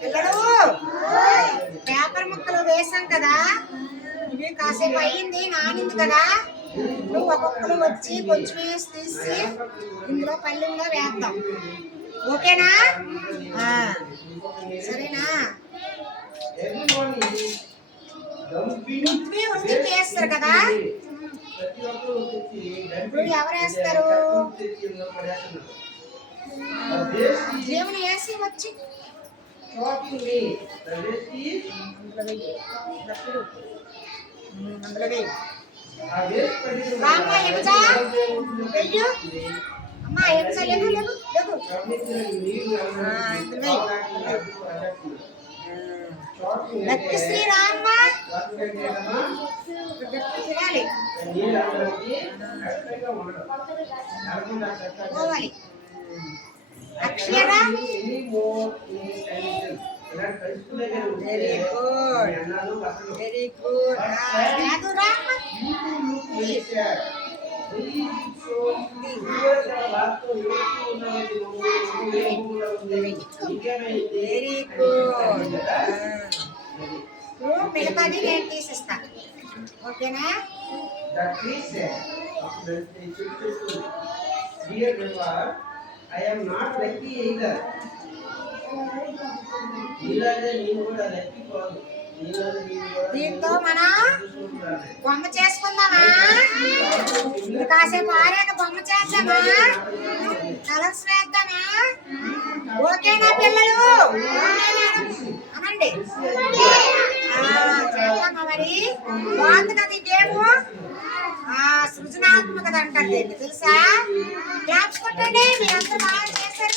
పిల్లలు పేపర్ ముక్కలు వేసాం కదా, ఇవి కాసేపు అయ్యింది నానింది కదా, ఇప్పుడు ఒక్కొక్కరు వచ్చి కొంచెం వేసి తీసి ఇందులో పళ్ళెంలో వేద్దాం. ఓకేనా? సరేనా? ఉద్వి వేస్తారు కదా, ఇప్పుడు ఎవరు వేస్తారు? దేవుని వేసి వచ్చి అందులో వెయ్యి. రామ్మ ఎగుజా వెయ్యు. అమ్మా ఎగుజా లేవు లేవు లేవు. లక్కి శ్రీరామ్మ తినాలి పోవాలి. అక్షర వెరీ గుడ్ వెరీ గుడ్. రాదు రామ్మ వెరీ గుడ్. మిగతాది నేను తీసిస్తా. ఓకేనా? I am not lucky either. దీంతో మనం బొమ్మ చేసుకుందామా? కాసేపు ఆరాక బొమ్మ చేద్దామా? కలర్స్ వేద్దామా? ఓకేనా పిల్లలు? అనండి. చేద్దామా మరి? బాగుంది కదా ఈ గేము. సృజనాత్మకత అంటారు తెలుసా? క్లాప్స్ కొట్టండి, మీరంతా బాగా చేశారు.